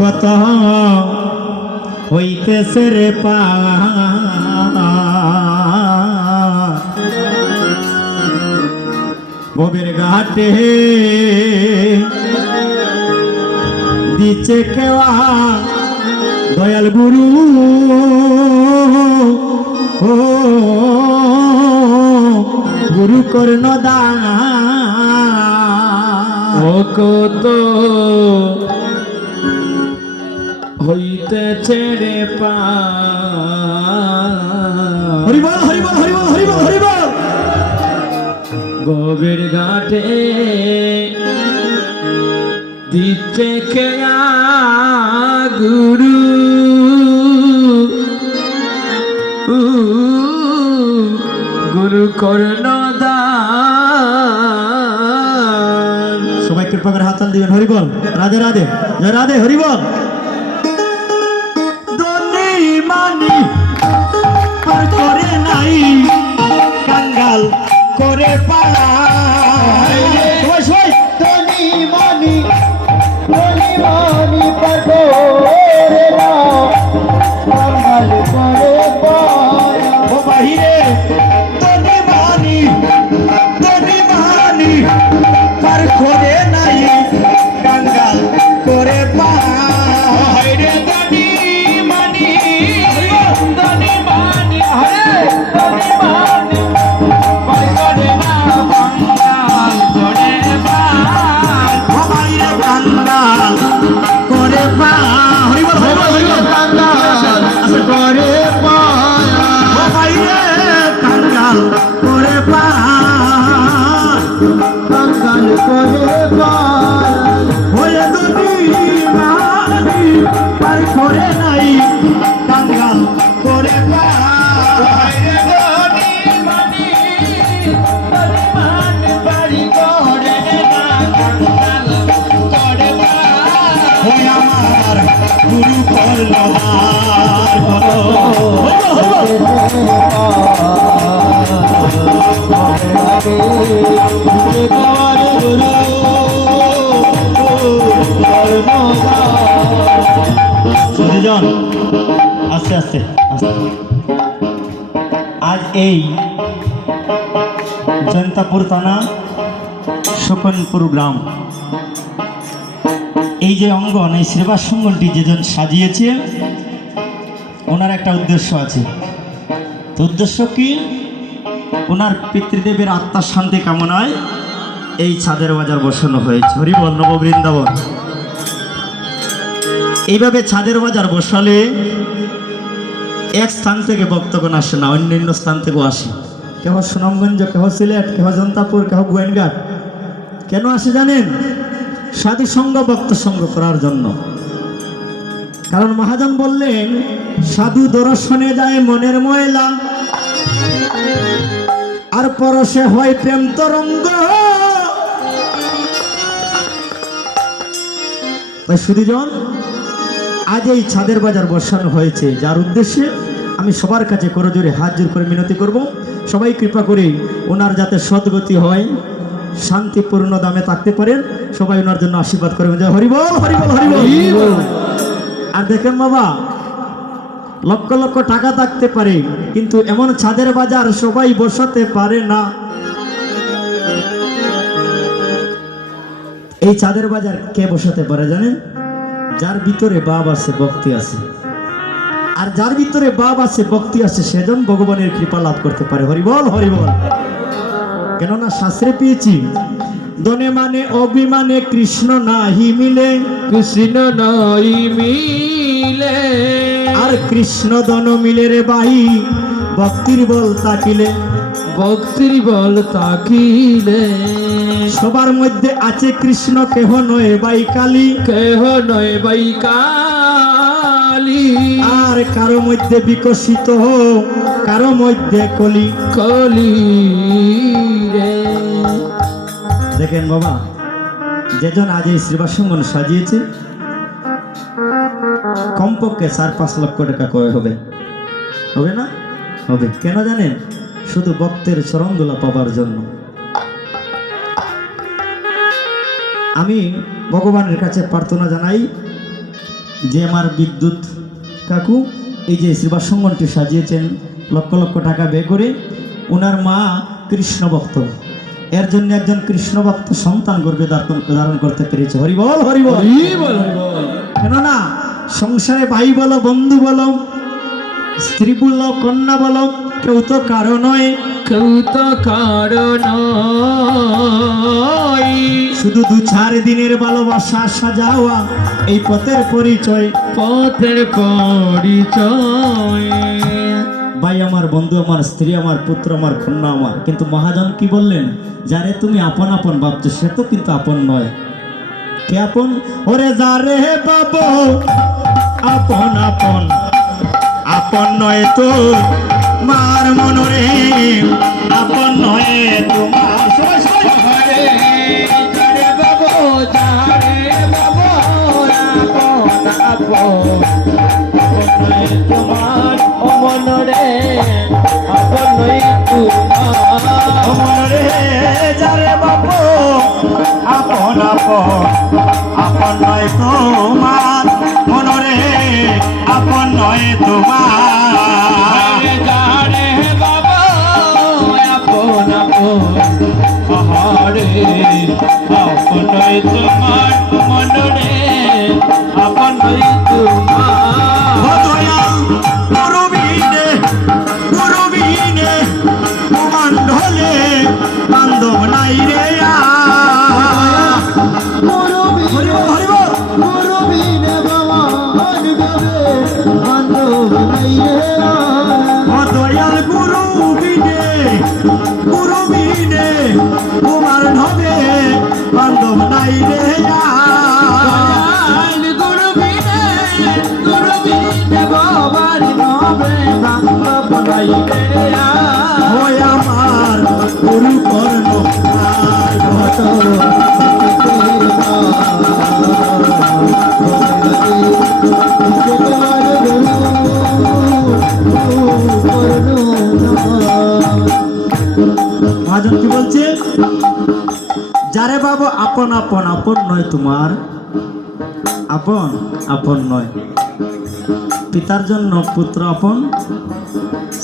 কত হইতেছে রে ভবের ঘাটে দিচ্ছে কেওয়া দয়াল গুরু ও গুরু কর্ণ দান ও কত হইতেছে রে হরিবল হরিবল হরিবল হরিবল হরিবল ভবের ঘাটে দিচ্ছে কেয়া গুরু গুরু কর্ণ দান। সবাই কৃপা করে হাততালি দিবেন। হরিবল রাধে রাধে জয় রাধে হরিবল। দনি মানি পর করে নাই কাঙ্গাল করে পালা সবাই সবাই ধনী মানি পর করে না কাঙ্গাল করে পায়া ও বাহিরে দনি মানি পার করে নাই কাঙ্গাল করে পালা হরে ধনী মানি হরে ধনী মানি কই করে না বাঙ্গাল করে বাল বাহিরে কাঙ্গাল করে পা হরিবল হরিবল হরিবল কাঙ্গাল করে পায়া বাহিরে কাঙ্গাল করে পা কাঙ্গাল করে পায়া হয়ে দনি মানি পার করে নাই কাঙ্গাল করে পা হরে ধনী মানি বাড়ি করে না বাঙ্গাল করে বাল ওই আমার গুরু কর্ণধার সুধীজন আস্তে আস্তে আস্তে আজ এই জয়ন্তাপুর থানা শোকনপুর গ্রাম এই যে অঙ্গন এই শ্রীবাস অঙ্গনটি যেজন সাজিয়েছে ওনার একটা উদ্দেশ্য আছে। তো উদ্দেশ্য কি? ওনার পিতৃদেবের আত্মার শান্তি কামনায় এই ছাদের বাজার বসানো হয়েছে। হরিবল নববৃন্দাবন। এইভাবে ছাদের বাজার বসালে এক স্থান থেকে ভক্তগণ আসে না, অন্যান্য স্থান থেকেও আসে। কেহ সুনামগঞ্জ, কেহ সিলেট, কেহ জন্তাপুর, কেহ গোয়েনঘাট। কেন আসে জানেন? সাধু সঙ্গ ভক্ত সঙ্গ করার জন্য। কারণ মহাজন বললেন সাধু দর্শনে যায় মনের ময়লা আর পরশে হয় প্রেম তরঙ্গ। তাই সুধীজন আজ এই ছাদের বাজার বসানো হয়েছে, যার উদ্দেশ্যে আমি সবার কাছে করজোড়ে হাত জোর করে মিনতি করব, সবাই কৃপা করে ওনার যাতে সদ্গতি হয়, শান্তিপূর্ণ দামে থাকতে পারেন, সবাই ওনার জন্য আশীর্বাদ করবেন। জয় হরিবল হরিবল হরিবল। আর দেখেন বাবা, লক্ষ লক্ষ টাকা থাকতে পারে কিন্তু এমন ছাদের বাজার সবাই বসাতে পারে না। এই ছাদের বাজার কে বসাতে পারে জানেন? যার ভিতরে ভাব আছে, ভক্তি আছে। আর যার ভিতরে ভাব আছে, ভক্তি আছে, সেজন ভগবানের কৃপা লাভ করতে পারে। হরিবল হরিবল। কেননা শাস্ত্রে পেয়েছি দনে মানে অভিমানে কৃষ্ণ নাহি মিলে, কৃষ্ণ নাই মিলে আর কৃষ্ণ দন মিলে রে বাহি ভক্তির বল তাকিলে। ভক্তির বল তাকিলে সবার মধ্যে আছে কৃষ্ণ, কেহ নয় বাই কালী, কেহ নয় বাই কালী। আর কারো মধ্যে বিকশিত কারো মধ্যে কলি কলি রে। দেখেন বাবা, যেজন আজ এই শ্রীবাসঙ্গন সাজিয়েছে কমপক্ষে 4-5 লক্ষ টাকা ক্রয় হবে, হবে না? হবে। কেন জানেন? শুধু ভক্তের চরণদোলা পাবার জন্য। আমি ভগবানের কাছে প্রার্থনা জানাই যে আমার বিদ্যুৎ কাকু এই যে শ্রীবাসঙ্গনটি সাজিয়েছেন লক্ষ লক্ষ টাকা ব্যয় করে, ওনার মা কৃষ্ণ ভক্ত, এর জন্য একজন কৃষ্ণ ভক্ত সন্তান গর্ভে ধারণ করতে পেরেছে। হরি বল, হরি বল। হরি বল, হরি বল। কেননা সংসারে ভাই বলো, বন্ধু বলো, স্ত্রী বলো, কন্যা বলো, কেউ তো কারো নয়, কেউ তো কারণ শুধু 2-4 দিনের ভালোবাসা সাজাওয়া এই পথের পরিচয়। পথের পরিচয়। ভাই আমার, বন্ধু আমার, স্ত্রী আমার, পুত্র আমার, কন্যা আমার। কিন্তু মহাজন কি বললেন? যারে তুমি আপন আপন ভাবছো সে তো কিন্তু আপন নয়। কে আপন? ওরে যারে বাবু আপন আপন, আপন নয় তো মার মনরে, আপন নয় তোমার। সবাই সবাই যারে বাবু, যারে বাবু, আপন আপন, আপন তোমার অমন রে, আপন তোমার মনরে, যারে বাবু আপন আপন, আপন নয় তোমার মনরে, আপন নয় তোমার। যারে বাবু আপন আপন, আহারে আপন তোমার মন রে, আপন তোমার। ও দয়াল গুরুবিনে, গুরুবিনে প্রমাণ ঢলে বান্ধব নাই রে। গুরুবিনে, গুরুবিনে ভগবান গাবে, বান্ধব নাই রে। ও দয়াল গুরুবিনে, গুরুবিনে প্রমাণ ঢলে বান্ধব নাই রে। গুরু বিনে, গুরু বিনে বাবার নামে বান্ধব নাই রে। ওই আমার গুরু কর্ণ মহাজন কি বলছে? যারে বাবু আপন আপন, আপন নয় তোমার, আপন আপন নয়। পিতার জন্য পুত্র আপন,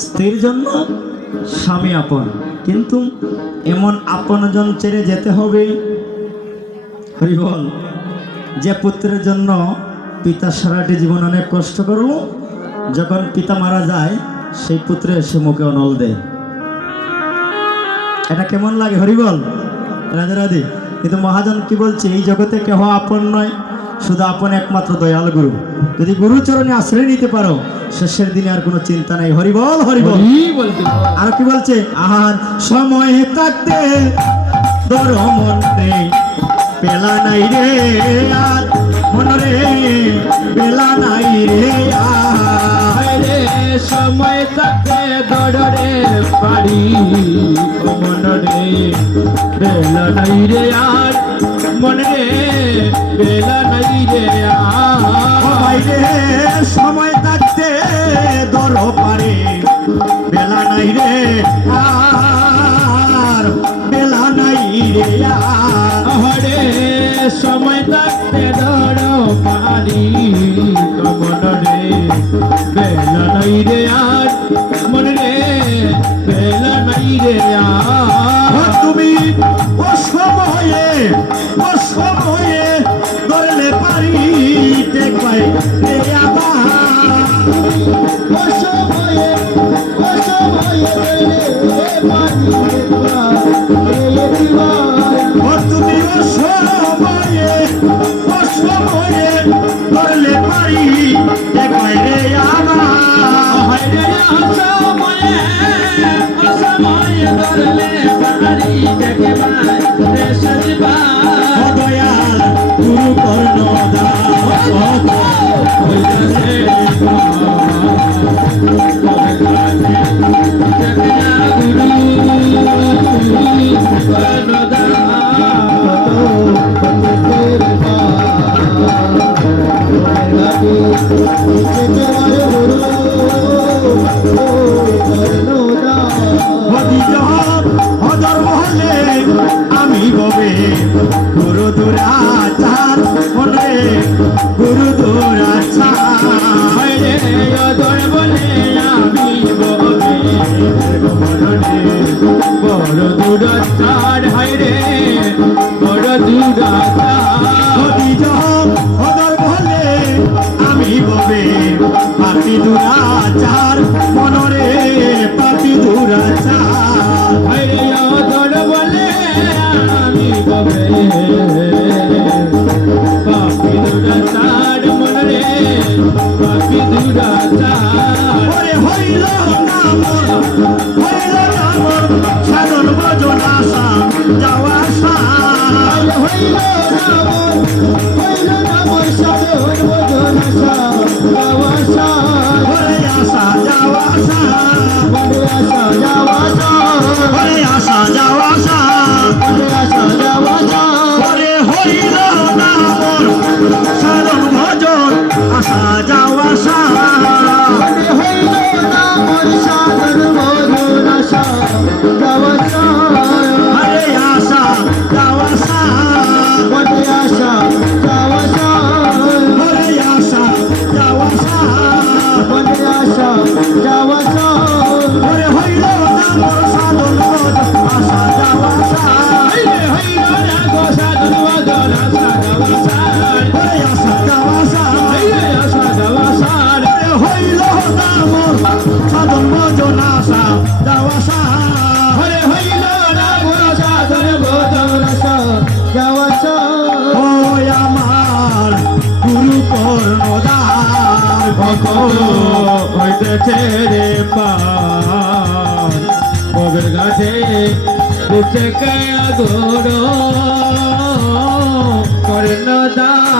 স্ত্রীর জন্য স্বামী আপন, কিন্তু এমন আপনজন ছেড়ে যেতে হবে। হরি বল। যে পুত্রের জন্য পিতা সারাটি জীবন অনেক কষ্ট করলো, যখন পিতা মারা যায় সেই পুত্র এসে মুখে অনল দেয়। এটা কেমন লাগে? হরি বল, রাধে রাধে। কিন্তু মহাজন কি বলছে? এই জগতে কেহ আপন নয়, শুধু আপন একমাত্র দয়াল গুরু। যদি গুরুচরণে আশ্রয় নিতে পারো, শেষের দিনে আর কোনো চিন্তা নাই। হরি বল, হরি বল। আর কি বলছে? আর সময় থাকতে ধর মনে পেলা নাই রে, আর মনরে পেলা নাই রে। রে সময় থাকতে দৌড়ে পারি, মন রে বেলা নাই রে আর, মন রে বেলা নাই রে আর। রে সময় থাকতে ধর পারে বেলা নাই রে, আর বেলা নাই রে। হরে সময় থাকতে ধরো পারি, মন রে বেলা নাই রে আর, মন রে বেলা নাই রে আর। তুমি ও সময়ে, ও সময়ে ধরলে পারি দেখবাই রে আমার। ও সময়ে, ও সময়ে ও তুমি ও সময়ে, ও সময়ে ধরলে পারি দেখবাই রে আমার। সময়ে, সময়ে ধরলে পারি দেখবাই রে সজবা। ও দয়াল গুরু কর্ণ আমি ববে গুরু দুরাচার মনে, গুরু দুরাচার অধর বলে আমি ববে মরণে বড় দূরতার হায় রে বড় দূরতার অভিযোগ অদর বলে আমি ববে পাপি দুরাচার মনরে পাপি দুরাচার হায় রে অধর বলে আমি ববে পাপি দূরতার মনরে পাপি দূরতার ওরে হইল না মন সাধন ভজন আশা যাওয়া সার হইল না মোর সাধন ভজন আশা যাওয়া সার ওরে আশা যাওয়া সার বড় আশা যাওয়া সার ওরে আশা যাওয়া সার বড় আশা যাওয়া সার ওরে হইল না মন সাধন ভজন আশা যাওয়া সার হইল না মোর সাধন ভজন আশা যাওয়া সার আরে আশা যাওয়া সার বড় আশা যাওয়া সার ওরে আশা যাওয়া সার বড় আশা যাওয়া সার ওরে হইল না মন সাধন ভজন আশা যাওয়া সার হইল না গো সাধন ভজন আশা যাওয়া সার ওরে আশা যাওয়া সার আশা যাওয়া সার ওরে হইল না মন সাধন ভজন আশা যাওয়া সার হরে হইল না গো সাধন ভজন আশা যাওয়া সার ওই আমার গুরু কর্ণদার ভগবান হইতেছে রে পার কবের ঘাটে বুঝে কে গৌর কর্ণদার